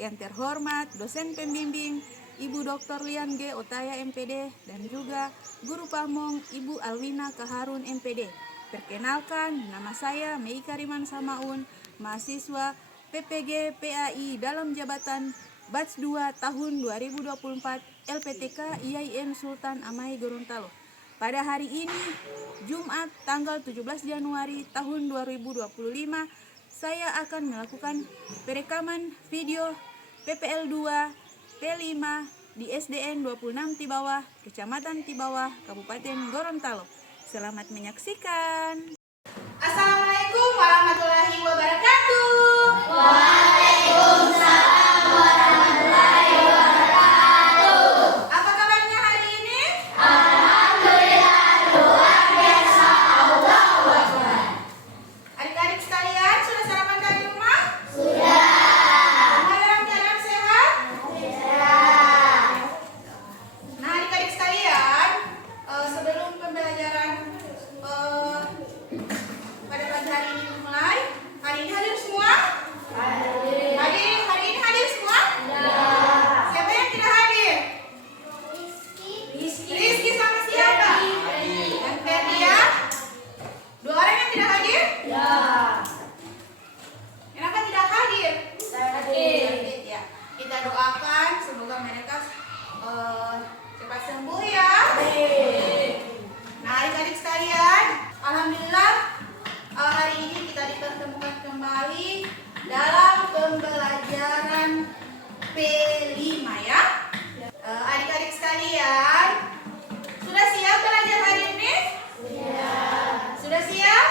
yang terhormat dosen pembimbing Ibu Dr. Lian G. Otaya MPD dan juga Guru Pamong Ibu Alwina Kaharun MPD. Perkenalkan, nama saya Meika Riman Samaun, mahasiswa PPG PAI dalam jabatan Batch 2 tahun 2024 LPTK IAIN Sultan Amai Gorontalo. Pada hari ini, Jumat tanggal 17 Januari tahun 2025, saya akan melakukan perekaman video PPL 2 P5 di SDN 26 Tibawah, Kecamatan Tibawah, Kabupaten Gorontalo. Selamat menyaksikan. Assalamualaikum warahmatullahi wabarakatuh. Waalaikumsalam warahmatullahi wabarakatuh. Apa kabarnya hari ini? Alhamdulillah, luar biasa. Allahu Akbar. Adik-adik sekalian, sudah sarapan dari rumah? Sudah. Semua dalam keadaan sehat? Nah, adik-adik sekalian, sebelum pembelajaran pada pagi hari ini dimulai, hari ini hadir semua? Hari ini hadir semua? Siapa yang tidak hadir? Rizky sama siapa? Dan Ferdia? Dua orang yang tidak hadir? Kenapa tidak hadir? Sakit ya. Kita doakan semoga mereka cepat sembuh ya. Nah, adik-adik sekalian, alhamdulillah hari ini kita dipertemukan kembali dalam pembelajaran P5 ya. Adik-adik sekalian, sudah siap belajar hari ini? Sudah siap?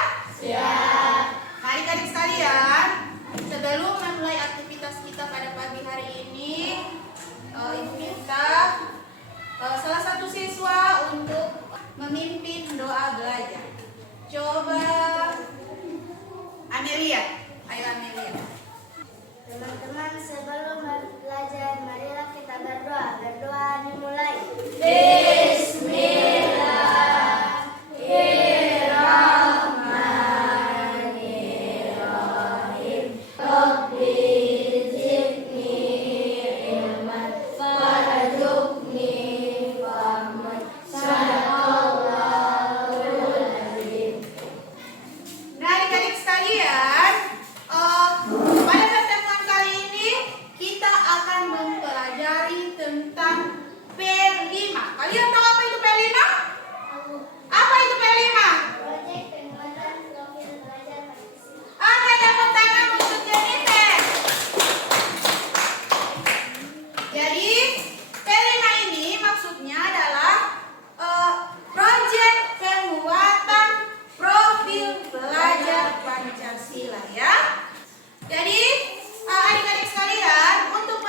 Nah, adik-adik sekalian, sebelum memulai aktivitas kita pada pagi hari ini, Ibu minta salah satu siswa untuk memimpin doa belajar. Coba Amelia, ayo Amelia. Teman-teman, sebelum belajar, marilah kita berdoa. Berdoa dimulai. Bismillahirrahmanirrahim. Rabbi zidni ilman warzuqni fahman. Sadaqallahul azim. Nah, adik-adik sekalian, pada pertemuan kali ini kita akan mempelajari tentang P5. Kalian tahu apa itu P5? Apa itu P5? Proyek penguatan profil belajar Pancasila. Angkat tepuk tangan untuk Jennifer. Jadi P5 ini maksudnya adalah proyek penguatan profil pelajar Pancasila ya. Jadi adik-adik sekalian, untuk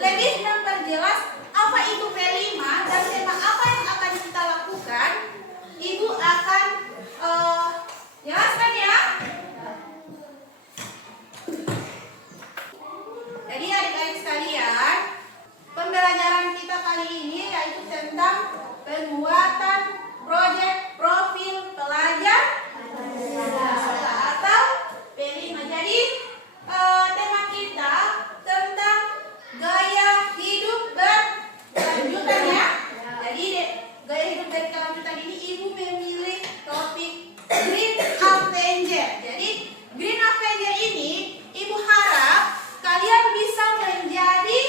lebih memperjelas apa itu P5 dan tema apa yang akan kita lakukan, Ibu akan jelaskan ya. Jadi adik-adik sekalian, pembelajaran kita kali ini yaitu tentang penguatan proyek profil pelajar atau P5. Jadi tema kita tentang gaya hidup berkelanjutan ya. Jadi gaya hidup berkelanjutan ini Ibu memilih topik Green Avenger. Jadi Green Avenger ini Ibu harap kalian bisa menjadi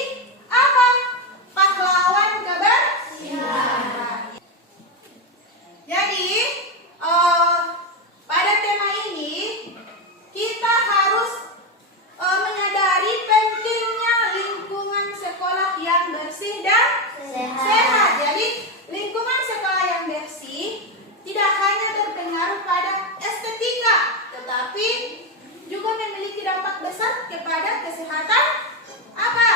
apa? Pahlawan kebersihan. Jadi pada tema ini kita harus menyadari pentingnya lingkungan sekolah yang bersih dan sehat. Jadi lingkungan sekolah yang bersih tidak hanya berpengaruh pada estetika, tetapi juga memiliki dampak besar kepada kesehatan apa?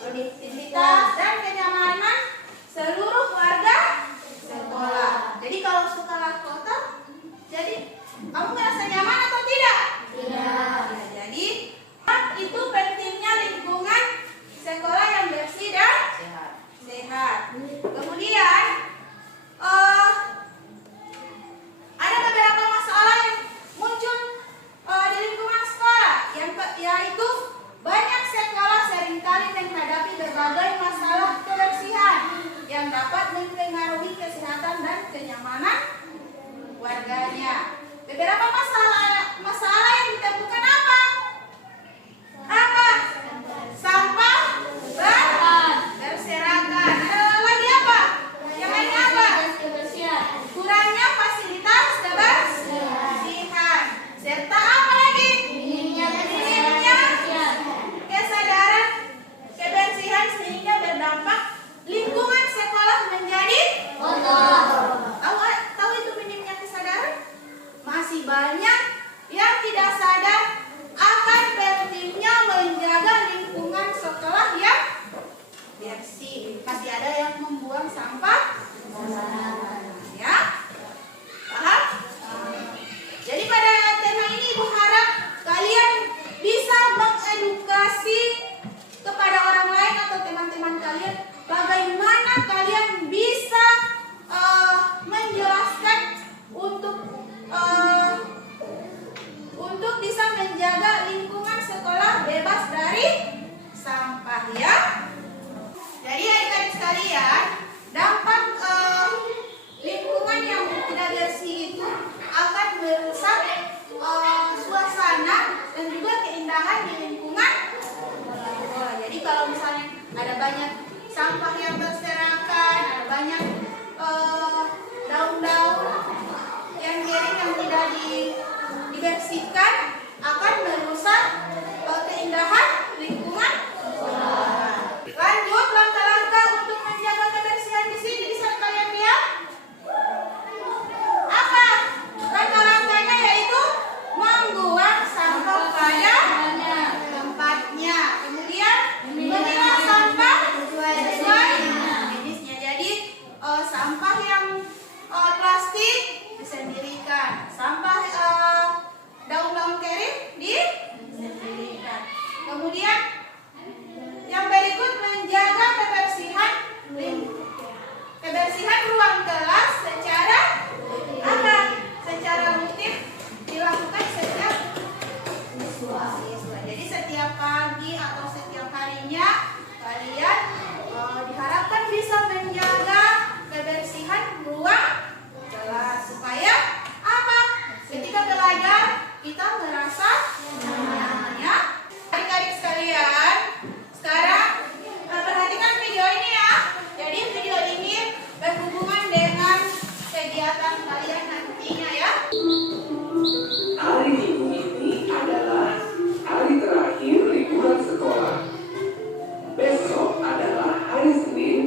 Produktivitas dan kenyamanan seluruh warga sekolah. Jadi kalau sekolah kotor, jadi kamu merasa nyaman atau tidak? Tidak. Ya, jadi itu pentingnya lingkungan sekolah yang bersih dan sehat. Kemudian ada beberapa masalah yang muncul di lingkungan sekolah, yaitu banyak sekolah seringkali Masih ada yang membuang sampah? Ya? Paham? Jadi pada tema ini Ibu harap kalian bisa mengedukasi kepada orang lain atau teman-teman kalian bagaimana kalian bisa menjelaskan untuk bisa menjaga lingkungan sekolah bebas dari sampah ya. Jadi adik-adik sekalian, dampak lingkungan yang tidak bersih itu akan merusak suasana dan juga keindahan di lingkungan sekolah. Jadi kalau misalnya ada banyak sampah yang berserakan, ada banyak daun-daun yang kering yang tidak dibersihkan, akan merusak keindahan lingkungan sekolah. Lanjut langkah-langkah untuk menjaga kebersihan di sini bisa kalian lihat? Apa? Langkah-langkahnya yaitu membuang sampah pada tempatnya. Kemudian memilah sampah sesuai jenisnya. Jadi sampah yang plastik disendirikan, sampah daun-daun kering disendirikan. Kemudian yang berikut menjaga kebersihan ruang kelas secara apa? Secara rutin dilakukan setiap siswa. Jadi setiap pagi atau setiap harinya kalian diharapkan bisa menjaga kebersihan ruang kelas supaya apa? Ketika belajar kita merasa nyaman ya. Adik-adik sekalian, sekarang perhatikan video ini ya. Jadi video ini berhubungan dengan kegiatan kalian nantinya ya. Hari Minggu ini adalah hari terakhir liburan sekolah. Besok adalah hari Senin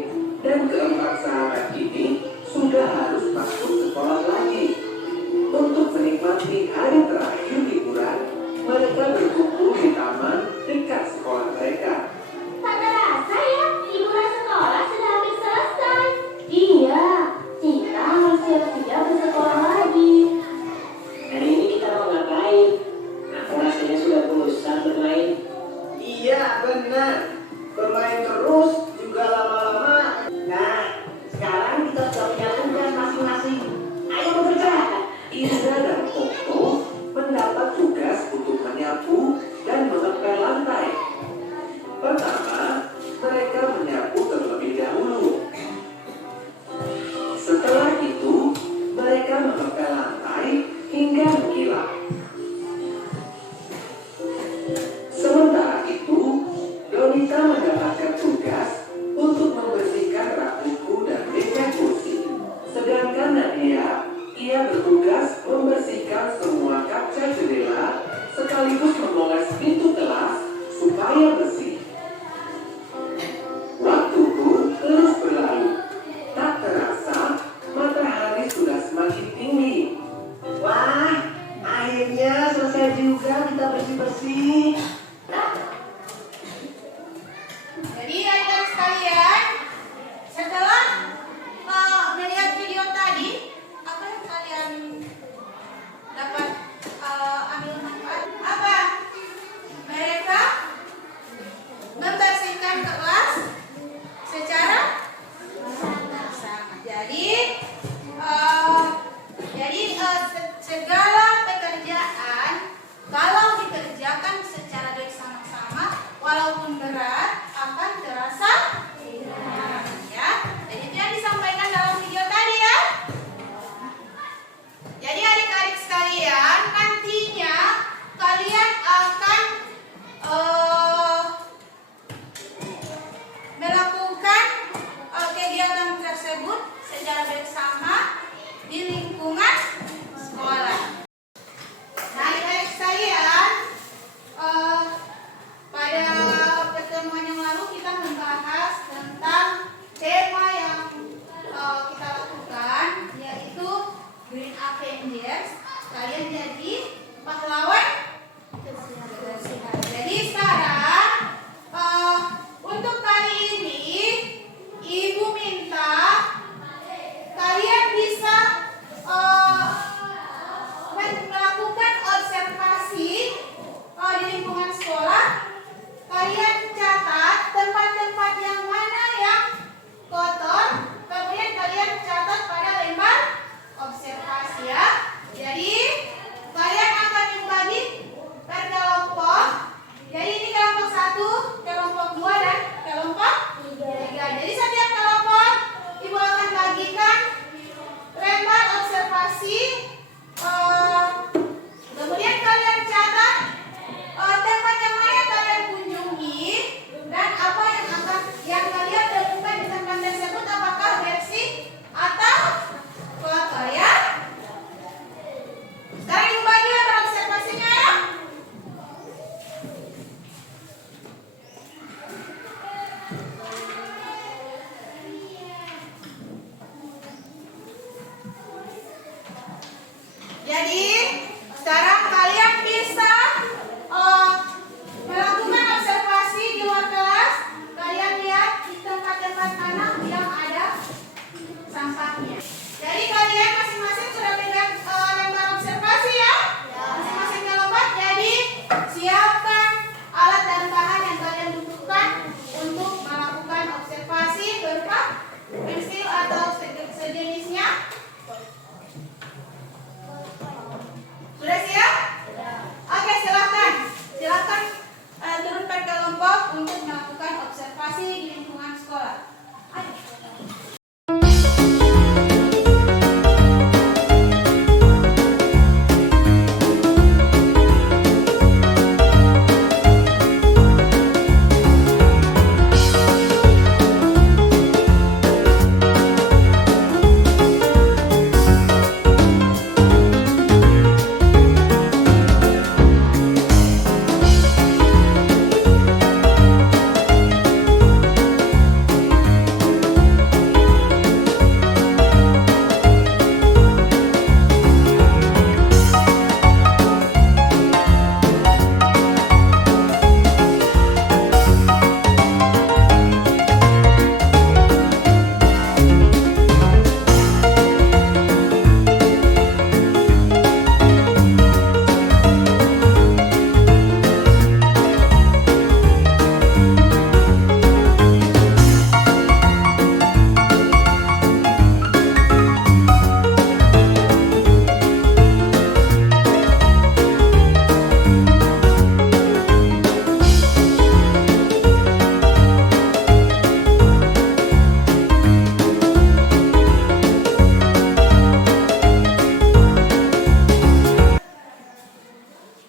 dan keempat sahabat ini sudah harus masuk sekolah lagi. Untuk menikmati hari terakhir liburan, mereka berkumpul di taman dekat sekolah mereka. Tak terasa ya, liburan sekolah sudah hampir selesai. Iya, kita harus siap-siap bersekolah lagi. Hari ini kita mau ngapain? Aku rasanya sudah bosan bermain. Iya benar, bermain terus juga lama-lama. Nah, sekarang kita sudah punya tugas masing-masing. Ayo bekerja. Indra dan Okto mendapat tugas untuk menyapu dan mengepel lantai. Pertama, mereka menyapu terlebih dahulu. Setelah itu, mereka mengepel lantai hingga mengkilap. Sementara itu, Donita mendapatkan tugas untuk membersihkan rak buku dan meja kursi. Sedangkan Nadia, ia bertugas membersihkan semua kaca jendela sekaligus memoles pintu kelas supaya bersih. Waktu pun terus berlalu. Tak terasa, matahari sudah semakin tinggi. Wah, akhirnya selesai juga kita bersih-bersih. Jadi adik-adik sekalian, setelah melihat video tadi, apa yang kalian dapat ambil manfaat? Apa? Mereka membersihkan kelas secara bersama. Jadi segala pekerjaan kalau dikerjakan secara bersama-sama, walaupun berat, akan terasa ringan ya. Jadi itu yang disampaikan dalam video tadi ya. Jadi adik-adik sekalian, nantinya kalian akan melakukan kegiatan tersebut secara bersama di lingkungan sekolah. Nah, adik-adik sekalian, pada pertemuan yang lalu kita membahas tentang tema yang kita lakukan, yaitu Green Avengers. Kalian jadi pahlawan kebersihan. Jadi sekarang untuk kali ini Jadi sekarang kalian bisa melakukan observasi di luar kelas. Kalian lihat di tempat-tempat mana yang ada sampahnya. Jadi kalian masing-masing sudah pegang lembar observasi ya? Masing-masing kelompok. Jadi siapkan alat dan bahan yang kalian butuhkan untuk melakukan observasi berupa pensil atau sejenisnya. Sudah siap? Oke, silakan turunkan kelompok untuk melakukan observasi di lingkungan sekolah. Ayo.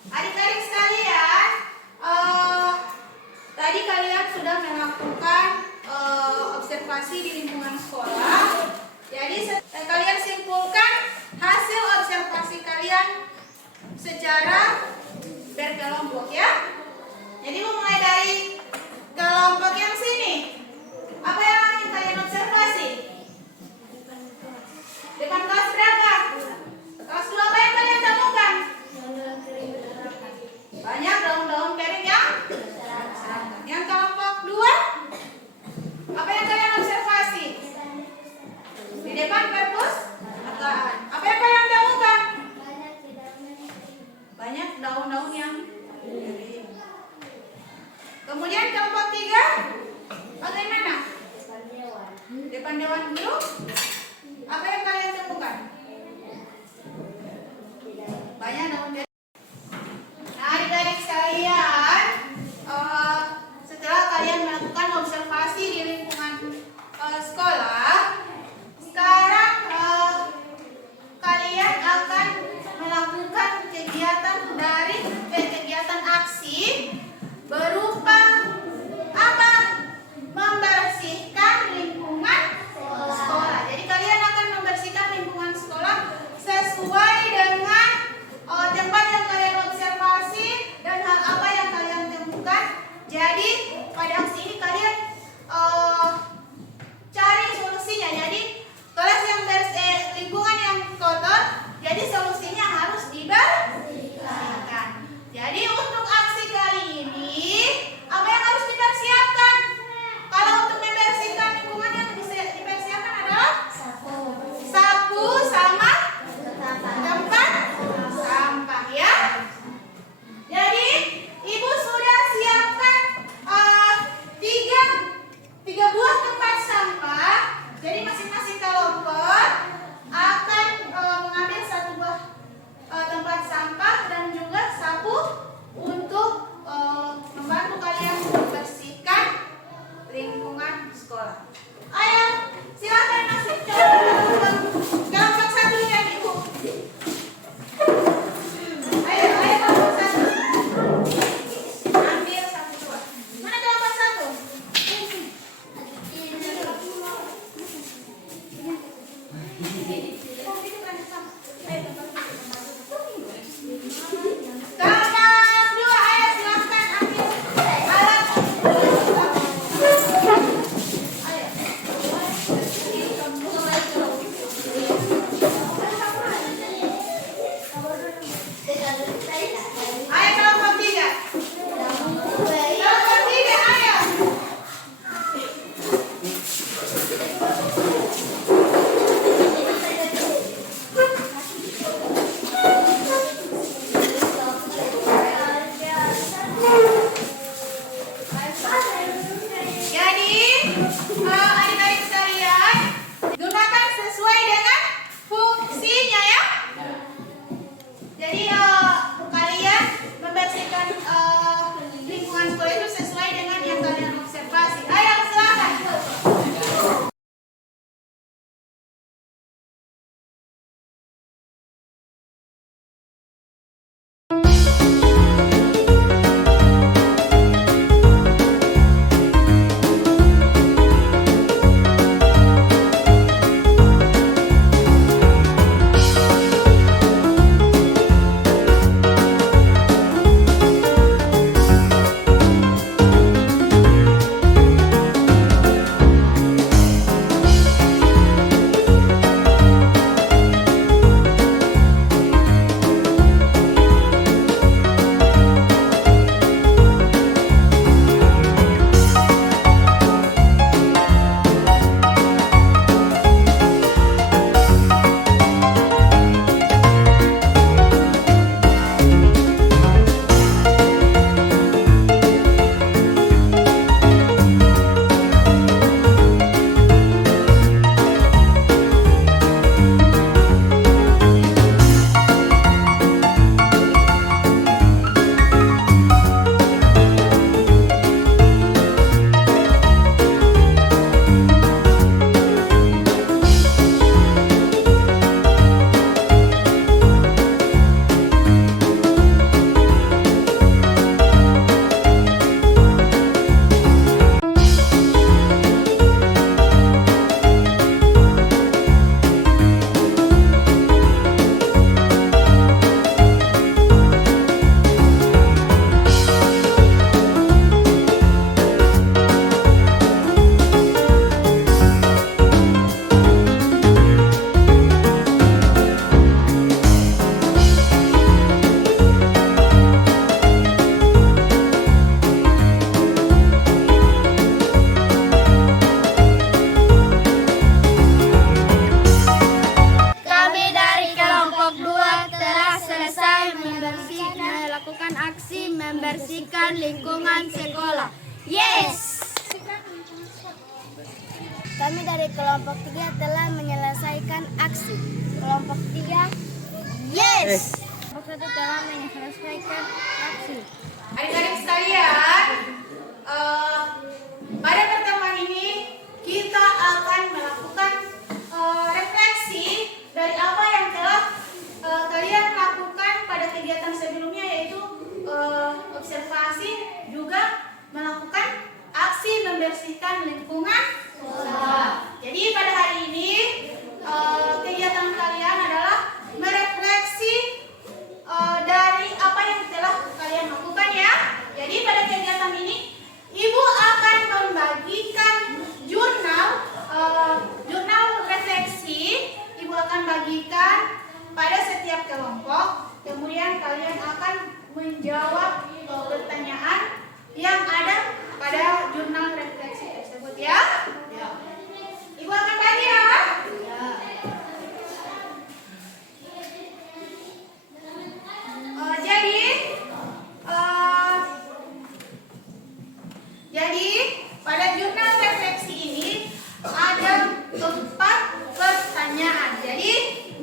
Adik-adik sekalian, tadi kalian sudah melakukan observasi di lingkungan sekolah. Jadi kalian simpulkan hasil observasi kalian secara berkelompok ya. Jadi mulai dari kelompok yang sini. Apa yang kalian observasi? Depan kelas berapa? Kelas 2 apa yang kalian temukan? Banyak daun-daun kering yang berserakan. Yang kelompok 2, apa yang kalian observasi? Di depan perpustakaan. Apa yang kalian temukan? Banyak daun-daun yang kering. Kemudian kelompok 3, bagaimana? Depan dewan guru. Apa yang kalian temukan? Banyak daun kering. Nah, adik-adik sekalian, setelah kalian melakukan observasi di lingkungan sekolah, sekarang kalian akan melakukan kegiatan aksi berupa apa? Membersihkan lingkungan sekolah. Jadi kalian akan membersihkan lingkungan sekolah sesuai dengan tempat yang kalian observasi dan hal apa yang kalian temukan. Jadi pada aksi ini kalian cari solusinya. Jadi kelas yang lingkungan yang kotor, jadi solusinya harus dibersihkan. Jadi untuk aksi kali ini apa yang harus dipersiapkan? Kalau untuk membersihkan lingkungan yang dipersiapkan adalah sapu sama tempat sampah ya. Jadi ibu sudah siapkan tiga buah tempat sampah. Jadi masing-masing kelompok akan mengambil satu buah tempat sampah dan juga sapu untuk membantu kalian membersihkan lingkungan sekolah. Ayo, silakan masuk ke kelompok 1 ya ibu. Ayo kelompok 1. Ambil sapu 2. Mana kelompok 1? kami dari kelompok 3 telah menyelesaikan aksi. Kelompok 3, yes! Kelompok 1 telah menyelesaikan aksi. Adik-adik sekalian, pada pertemuan ini kita akan melakukan refleksi dari apa yang telah kalian lakukan pada kegiatan sebelumnya, yaitu observasi, juga melakukan aksi membersihkan lingkungan sekolah. Jadi pada hari ini kegiatan kalian adalah merefleksi dari apa yang telah kalian lakukan ya. Jadi pada kegiatan ini Ibu akan membagikan jurnal refleksi. Ibu akan bagikan pada setiap kelompok. Kemudian kalian akan menjawab pertanyaan yang ada pada jurnal refleksi tersebut ya. Ibu akan bagi ya. Jadi pada jurnal refleksi ini ada 4 pertanyaan. Jadi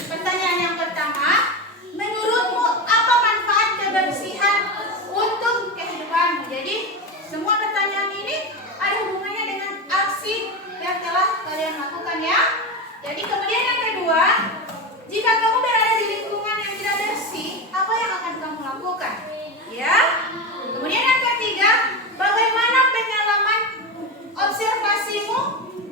pertanyaan yang pertama, menurutmu apa manfaat kebersihan untuk kehidupanmu? Jadi semua pertanyaan ini ada hubungannya dengan aksi yang telah kalian lakukan ya. Jadi kemudian yang kedua, jika kamu berada di lingkungan yang tidak bersih, apa yang akan kamu lakukan? Ya. Kemudian yang ketiga, bagaimana pengalaman observasimu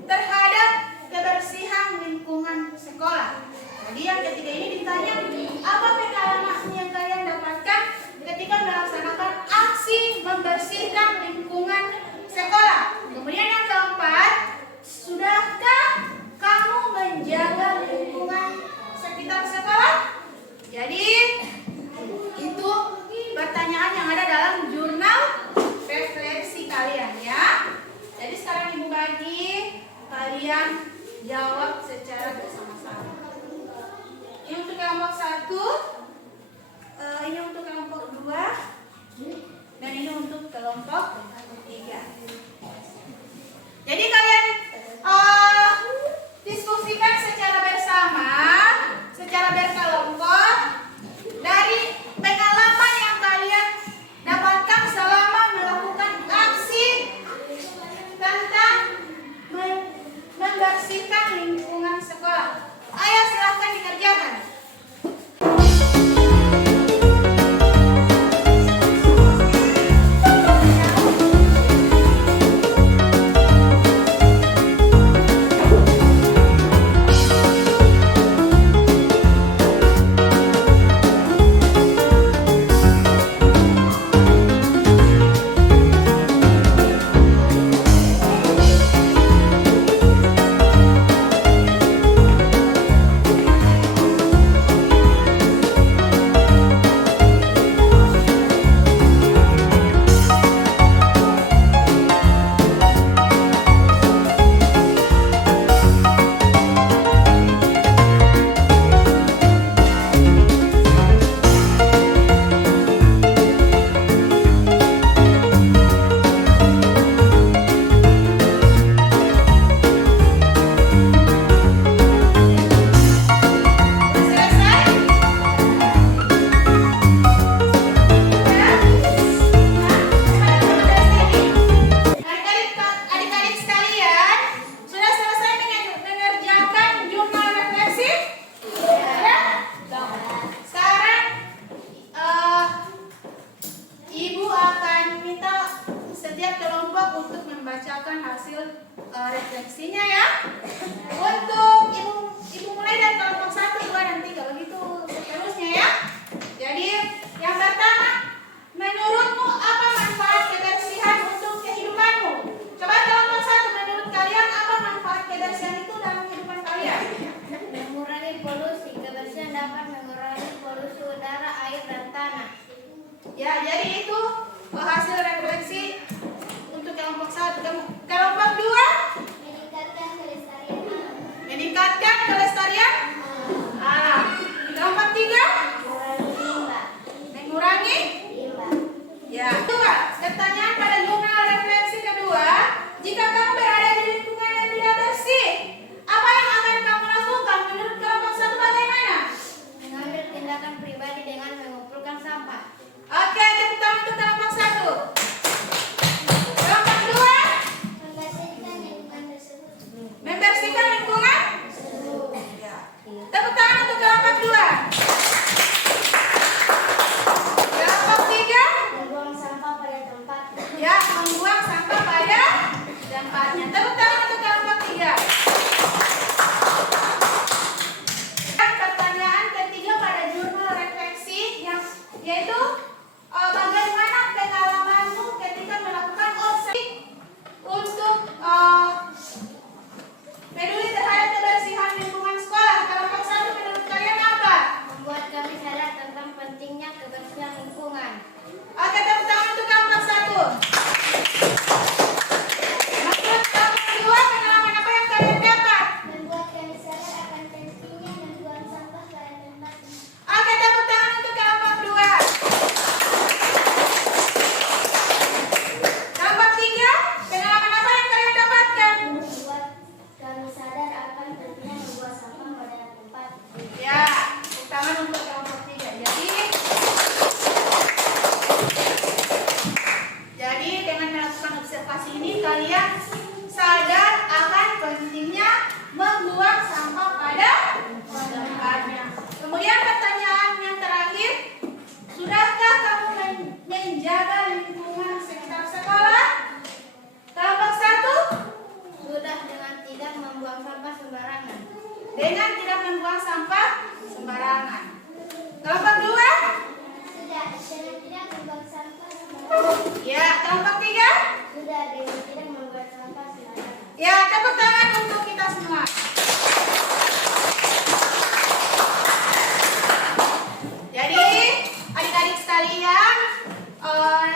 terhadap kebersihan lingkungan sekolah? Jadi yang ketiga ini ditanya, apa pengalaman yang kalian dapatkan ketika melaksanakan aksi membersihkan lingkungan sekolah? Kemudian yang keempat, sudahkah kamu menjaga lingkungan sekitar sekolah? Jadi itu pertanyaan yang ada dalam jurnal refleksi kalian ya. Jadi sekarang Ibu bagi kalian jawab secara bersama-sama. Ini untuk kelompok 1, ini untuk kelompok 2, dan ini untuk kelompok 3. Jadi kalian diskusikan secara bersama, secara berkelompok dari pengalaman yang kalian dapatkan selama melakukan aksi tentang membersihkan lingkungan sekolah. Ayo silahkan dikerjakan. Adik-adik sekalian, sudah selesai mengerjakan jurnal refleksi? Ya? Sekarang Ibu akan minta setiap kelompok untuk membacakan hasil refleksinya ya. Untuk Ibu mulai dari kelompok 1, 2, dan 3, begitu seterusnya ya. Jadi yang pertama, menurutmu apa manfaat kebersihan untuk kehidupanmu? Coba kelompok 1, menurut kalian apa manfaat kebersihan itu dalam kehidupan kalian? Mengurangi polusi. Kebersihan dapat mengurangi polusi udara, air, dan tanah. Ya, jadi itu hasil refleksi untuk kelompok 1. Kelompok 2, Meningkatkan kelestarian alam. meningkatkan kelestarian alam. Kelompok 3, Mengurangi limbah. mengurangi. Limbah. Ya. Kedua, pertanyaan pada jurnal refleksi kedua, jika kamu berada di lingkungan yang tidak bersih, membuang sampah sembarangan. Dengan tidak membuang sampah sembarangan. Kelompok 2? Sudah, dengan tidak membuang sampah sembarangan. Ya, kelompok 3? Sudah, dengan tidak membuang sampah sembarangan. Ya, tepuk tangan untuk kita semua. Jadi, adik-adik sekalian,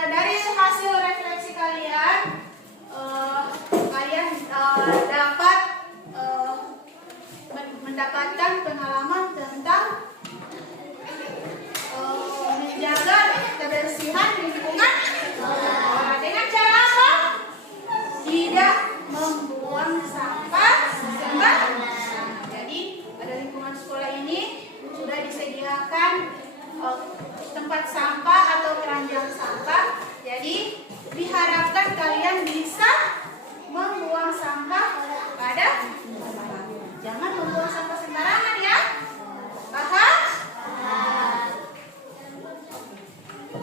dari hasil refleksi kalian, kalian dapat mendapatkan pengalaman tentang menjaga kebersihan lingkungan. Dengan cara apa? Tidak membuang sampah sembarangan. Jadi pada lingkungan sekolah ini sudah disediakan tempat sampah atau keranjang sampah. Jadi diharapkan kalian bisa membuang sampah pada tempatnya. Jangan membuang sampah sembarangan ya. Paham?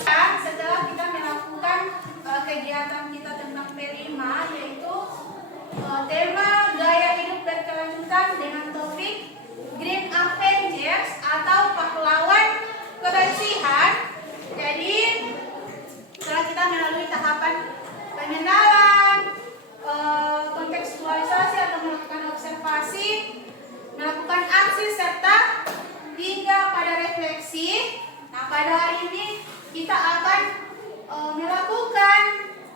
Dan setelah kita melakukan kegiatan kita tentang P5, yaitu tema gaya hidup berkelanjutan dengan topik Green Avengers atau pahlawan kebersihan. Jadi setelah kita melalui tahapan pengenalan, kontekstualisasi atau melakukan observasi, melakukan aksi serta hingga pada refleksi. Nah, pada hari ini kita akan melakukan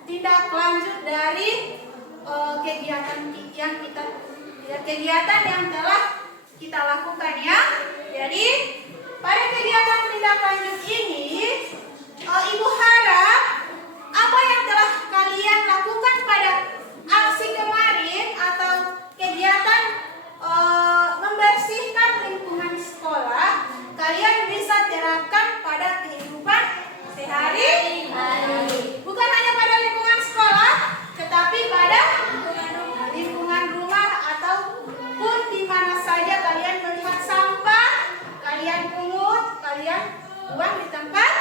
tindak lanjut dari kegiatan yang telah kita lakukan ya. Jadi pada kegiatan tindak lanjut ini, Ibu harap apa yang telah kalian lakukan pada aksi kemarin atau kegiatan membersihkan lingkungan sekolah, kalian bisa terapkan pada kehidupan sehari-hari. Bukan hanya pada lingkungan sekolah, tetapi pada lingkungan rumah ataupun di mana saja kalian melihat sampah, kalian pungut, kalian buang di tempat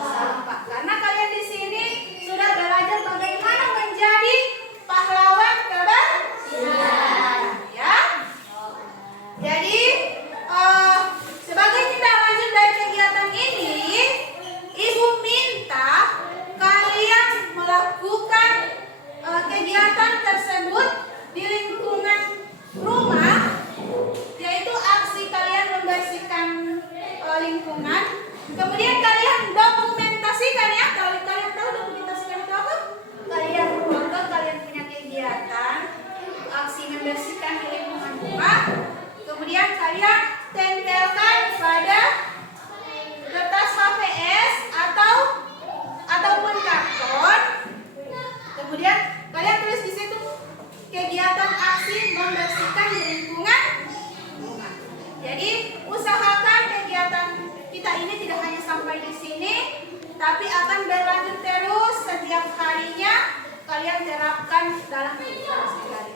sampah. Karena kalian di sini sudah belajar bagaimana menjadi pahlawan kebersihan, ya. Jadi sebagai tindak lanjut dari kegiatan ini, Ibu minta kalian melakukan kegiatan tersebut di lingkungan rumah, yaitu aksi kalian membersihkan lingkungan. Kemudian kalian dokumentasikan ya. Kalau kalian tahu dokumentasikan itu apa? Kalian foto, kalian punya kegiatan aksi membersihkan di lingkungan rumah. Kemudian kalian tempelkan pada kertas HVS ataupun karton. Kemudian kalian tulis di situ kegiatan aksi membersihkan di lingkungan rumah. Jadi usahakan kegiatan kita ini tidak hanya sampai di sini, tapi akan berlanjut terus. Setiap harinya kalian terapkan dalam kehidupan sehari-hari.